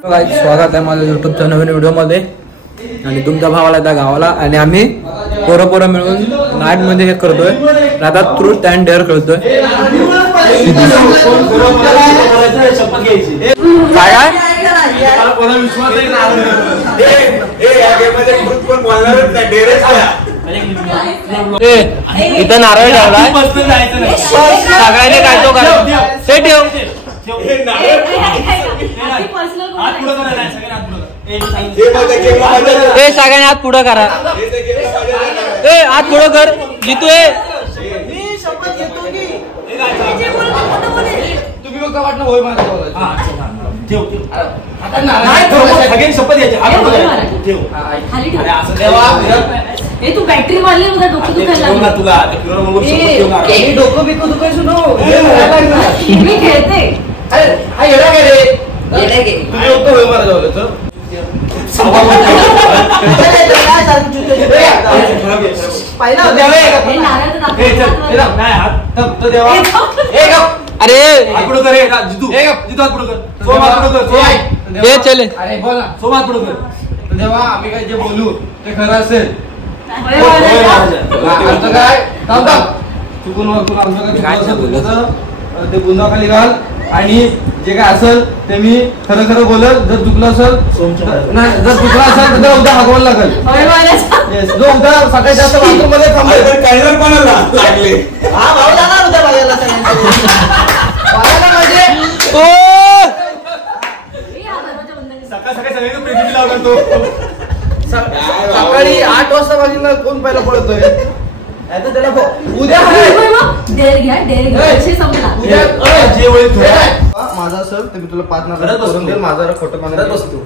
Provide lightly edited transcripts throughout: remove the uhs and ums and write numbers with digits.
स्वागत आहे माझ्या युट्यूबच्या नवीन व्हिडिओ मध्ये आणि तुमच्या भावाला त्या गावाला आणि आम्ही पोरं मिळून नाईट मध्ये हे करतोय आता ट्रूथ अँड डेअर खेळतोय इथं नारळ ठेवलाय सगळ्यांनी काय तो करा ते ठेव सगळ्यांनी हात पुढं करा हात पुढं कर जितू तुम्ही बघा वाटलं होय माझा तू बॅटरी मारली डोकं दुखायला तुला डोकं बिकू दुखायचं मी खेळते अरे चले सोबत पुढे कर तेव्हा आम्ही काय जे बोलू ते खरं असेल आमचं काय चुकून वरतून आमचं काय ते गुन्हाखाली घाल आणि जे काय असेल ते मी खरं खरं बोलत जर चुकलं असेल नाही जर चुकलं असेल तर उद्या हागवायला लागेल जो उद्या सकाळी जास्त बाथरूम मध्ये थांबेल काही कोणाला लागले हा भाऊ जाणार उद्या बघायला सकाळी सगळ्यांनी प्रेम लावतो सकाळी 8 वाजता बाजूला कोण पहिला पळतोय त्याला उद्या माझा सर ते मी तुला 5 नंबर करून देईल माझा खोटं मागत बसतो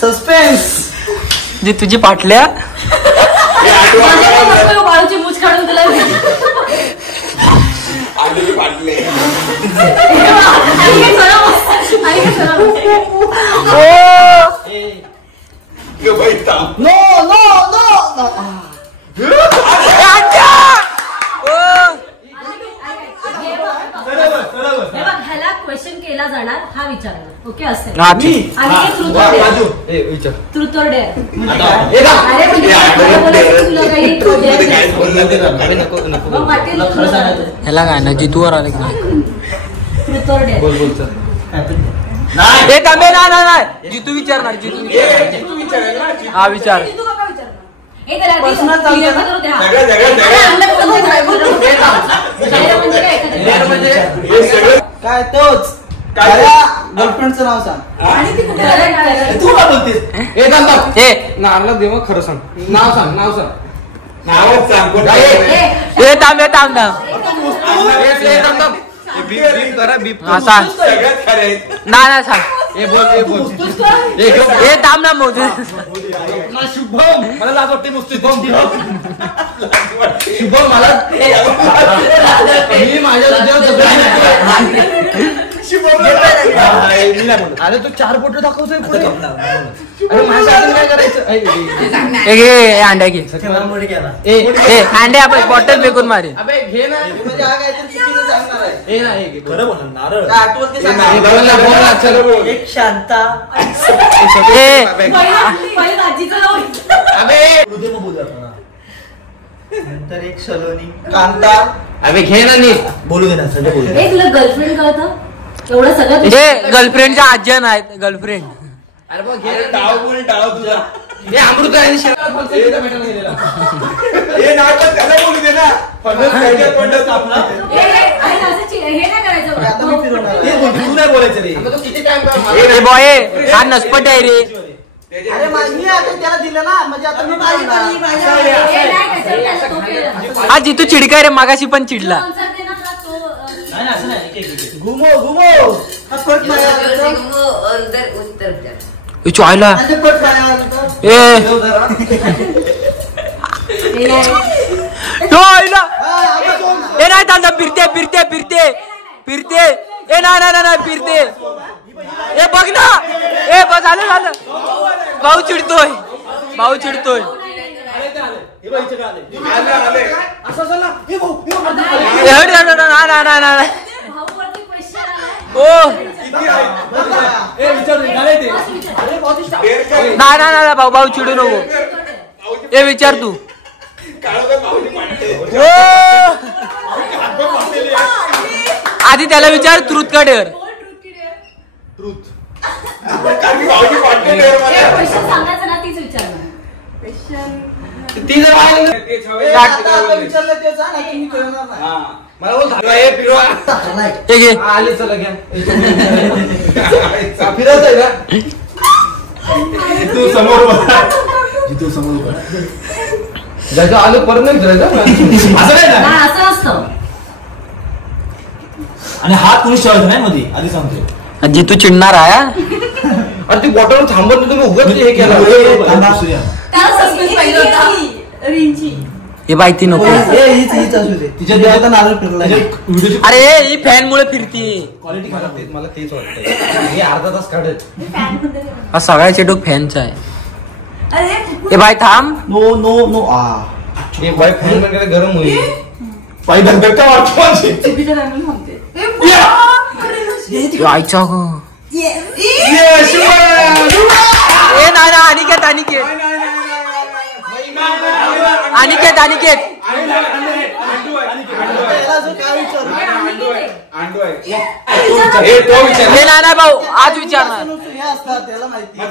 सस्पेन्स जी तुझी पाटल्या बाळूची मूछ काढून तुला ह्याला क्वेश्चन केला जाणार हा विचारणार ओके असेल ट्रूथ और डेअर ह्याला काय ना जितूवर आले ट्रूथ और डेअर बोल बोल नाही जितू विचारणार जितू हा विचार काय तोच गर्लफ्रेंडचं नाव सांग तू काय बोलतेस नारला देव खरं सांग नाव सांग थांब ना मोदी शुभम मला लाज वाटते नुसती शुभम मला मी माझ्या अरे तू 4 फोटो दाखवतोय पुढे अरे माझ्यासाठी काय करायचं अंड्या घे अंडे आपण बॉटल फेकून मारे अबे घे ना म्हणजे हा काहीतरी चुकीचं सांगणार आहे नाही खरं बोल नारळ एक शांता नंतर एक सलोनी कांता अबे घे ना नीट बोलू दे ना सगळं बोलू दे तुला गर्लफ्रेंड कळतं एवढं सगळं हे गर्लफ्रेंडच्या आज्या नाहीत गर्लफ्रेंड अरे बघ घे डाव तुझा हे अमृत आहे हे नाटक त्याला बोलू दे ना पंडित आपला हे नाही करायचं तू नाही बोलायचं रे तू किती टाइम रे बॉय हा नसपट आहे रे अरे मी आता त्याला दिलं ना म्हणजे आता मी हा जितू चिडकाय रे मागाशी पण चिडला घुमो घुमो चॉयला ए नाही दादा फिरते फिरते फिरते फिरते ए नाही फिरते ए बघ ना ए बघ झालं भाऊ चिडतोय असं झालं हे भाऊ भाऊवरती क्वेश्चन आलाय. ओ नाही भाऊ भाऊ चिडू नको. हे विचार तू. आधी त्याला विचार ट्रूथ का डेअर. क्वेश्चन सांगायचं ना तीच विचारणार. ती जर विचारलं ते मला बोल आले चला घ्या फिरत आहे का तू समोर ज्याच्या आलं परत नाही फिरायचं असं नाही ना असं असतं. आणि हात कोणी ठेवायचा नाही मध्ये आधी सांगतो. जितू चिडणार आहे. अरे ती बॉटल थांबत नाही तुम्ही उगाच हे केलं हे माहिती नको. तिच्या देवाचा नारळ फिरला. अरे ही फॅन मुळे फिरती. क्वालिटी खराब मला तेच वाटतं हे अर्धा तास काढत हा सगळ्या चेटूक फॅनचा आहे. हे बाय थांब. नो नो नो हे बाय फॅन वगैरे गरम होईल पाय धगधगता वाटतो. आईच्या गो. ए नाही ना अनिकेत अनिकेत अनिकेत अनिकेत हे नाना भाऊ आज विचारणार.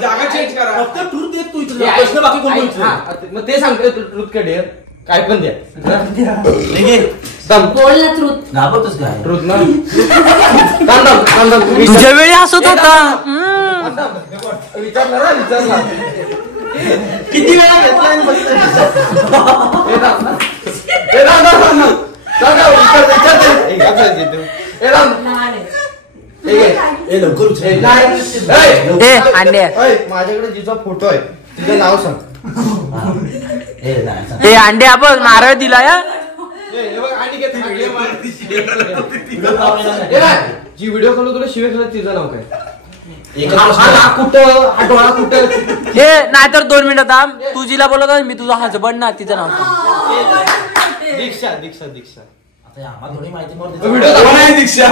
जागा चेंज करा फक्त ट्रूथ देत तू इथला प्रश्न बाकी कोण विचारणार. मग ते सांगतोय ट्रूथ का डेअर काय पण द्या बोल ना ट्रूथ. घाबरतोस काय ट्रूथ ना तुझ्या वेळी हसत होता. विचारला किती वेळा घेतलाय माझ्याकडे जिचा फोटो आहे तिचं नाव सांग. हे अंडे आपण नारळ दिला या. जी व्हिडिओ कॉल तुला शिवे केला तिचं नाव काय. कुठं हा डोळा कुठं. हे नाहीतर 2 मिनिटं थांब. तू जिला बोलत होता मी तुझा हजबंड ना तिचं नाव सांग. दीक्षा दीक्षा दीक्षा आम्हाला थोडी माहिती दीक्षा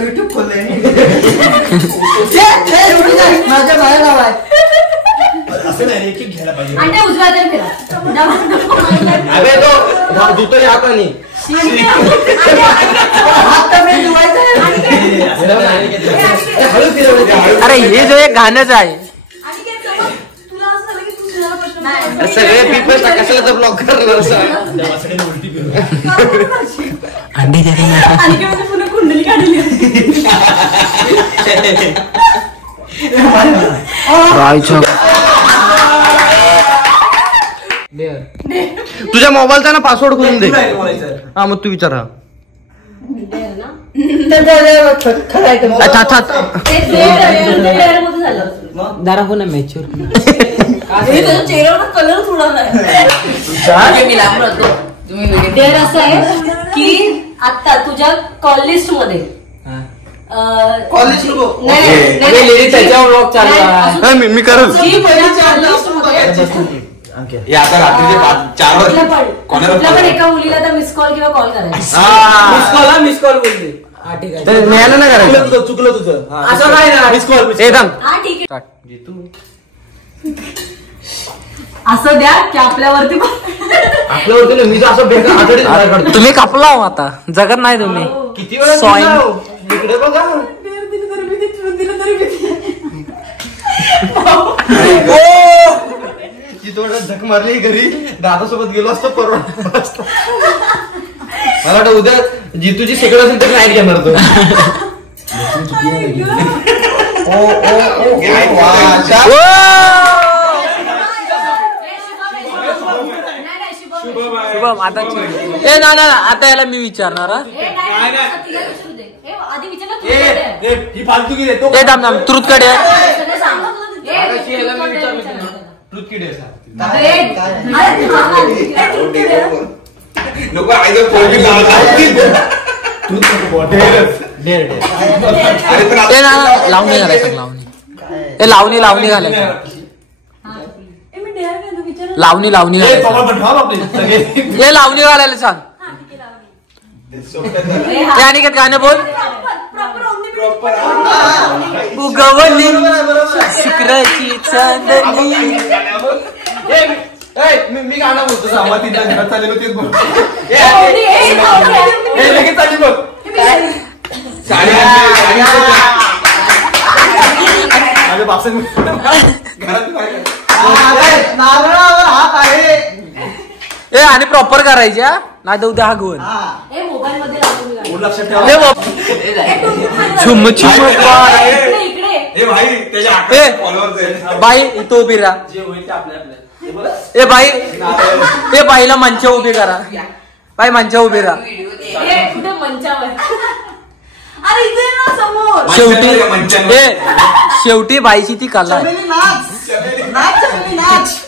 युट्यूब खोललंय माझ्या बाहेर नाव आहे. असं नाही एक घ्यायला पाहिजे. अंडे उजव्या हाताने फिरा. अबे तो दुतो या पाणी अरे हे जो एक गाणंच आहे. सगळे पीपल कशाला तर ब्लॉक करणार उलटी फिरव. अंडे द्या पुन्हा कुंडली काढली. तुझ्या मोबाईलचा ना पासवर्ड खोलून दे. हा मग तू विचार. दाखव ना मॅच्युअर. चेहऱ्यावर कलर थोडा डेअर असं आहे की आता तुझ्या कॉल लिस्ट मध्ये कॉलेज मी करू आता रात्रीचे 4 कुठल्या पण एका मुलीला तर मिस कॉल किंवा कॉल करायचा. मिस कॉल बोलते. हा ठीक आहे. न्यायाला नाही करायचं. चुकलं तुझं. असं काय ना. मिस कॉल हा ठीक आहे. असं द्या की आपल्यावरती आपल्यावरती मी तर असं बेकार आठवडे काढतो. तुम्ही कापला हो आता जगत नाही तुम्ही. किती वेळा Soil. इकडे बघा थोडं झक मारली घरी दादा सोबत गेलो असतो परवा. मला वाटतं उद्या जितूची सेकंड असेल तर नाईट घेणार तो. शुभम आता ए ना ना आता याला मी विचारणार. आधी विचारलं ही फालतू की देतो. ए थांब थांब ट्रूथ कडे लावणी घालायचं. लावणी लावणी घालायचं. लावणी लावणी ए, घालायला पप्पा पण ठेवा बापरे. सगळे. हे लावणी घालायला सांग हा, ठीक आहे, लावणी. सोबत. ए, हा. हे अनिकेत गाणं बोल Proper only उगवली शुक्राची चांदणी मी गाणं बोलतो सावा तिथं घरात चाललेलो तेच बोल. लगेच चालेल बघ. माझ्या बापसन घरात नारळावर हात आहे. ए आणि प्रॉपर करायच्या नाही तर उद्या हागवून मोबाईल मध्ये लावून गाणं. लक्षात ठेवा. हे बघ. झुम झुम पाय. इकडे इकडे ए भाई त्याच्या ए. आकडे फॉलोअर्स आहेत. बाई तू उभी राहा जे होईल ते आपल्या हे बरं. ए बाई ए बाईला मंच उभी करा बाई मंच उभी राहा हे कुठे मंचावर अरे इथे ना समोर शेवटी ए शेवटी बाईची ती कला आहे चमेली नाच. नाच चमेली नाच.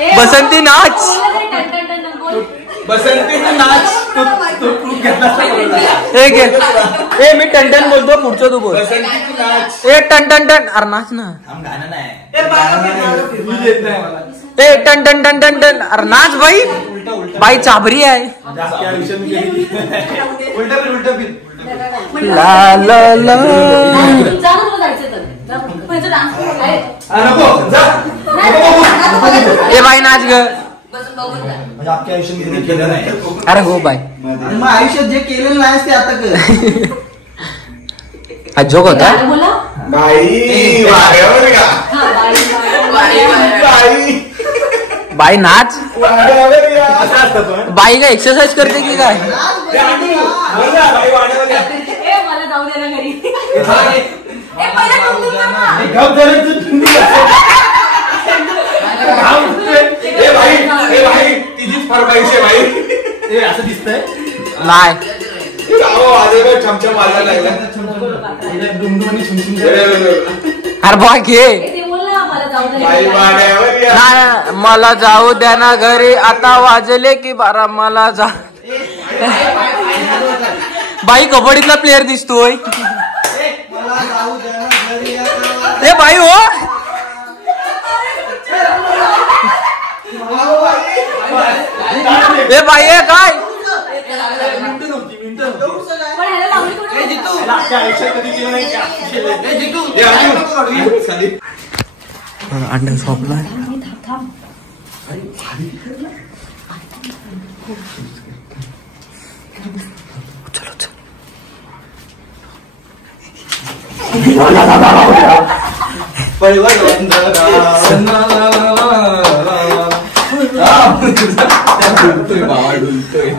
ए, बसंती नाच. बोल रे, टन, टन, टन, टन, बोल. बसंती नाच तो प्रूफ घेतला. ए घे ए मी टनटन बोलतो पुढचं तू बोल बसंती नाच. ए टन टन टन अरे नाच ना थांब, गाणं नाही. मी देत नाही मला. ए टन टन टन टन टन अरे नाच बाई बाई चाबरी आहे जास्त आयुष्यात मी केली. उलटं फिर उलटं फिर. ला ला ला जा ना तुला जायचं तर जा फक्त. पहिलं डान्स करू. आहे. नको जा. ए बाई नाच ग म्हणजे अख्ख्या आयुष्यात मी कधी केलं नाही. अरे हो बाई आणि मग आयुष्यात जे केलेलं नाही ते आता कर. हा जोक होता गाणं बोला. बाई वाऱ्यावर का हा, बाई. बाई बाई नाच वाऱ्यावर या. असं असतं पण. बाई काय एक्सरसाइज करते की काय बोल ना, बाई वाऱ्यावर या. ए मला जाऊ दे ना घरी. ए पहिला टुंगटुंग कर ना. गप जरा तू थंडी ए भाई तिचीच फरमाईश आहे भाई. ए, असं दिसतंय. नाही छमछम वाजायला लागला. डुमडुम आणि छुमछुम. अरे बा घे ए, ते बोल ना मला जाऊ दे बाई घरी. वाऱ्यावर या. नाही मला जाऊ द्या ना घरी आता वाजले की 12 मला जा बाई कबड्डीतला प्लेअर दिसतोय मला जाऊ द्या ना घरी आता. ए बाई हो ए बाई आहे काय पण ह्याला लावणी कोण अख्ख्या आयुष्यात कधी केलं नाही का? ए, अर्जुन. खाली. अंडा शॉपला चलो चल डुलतोय बाबा डुलतोय.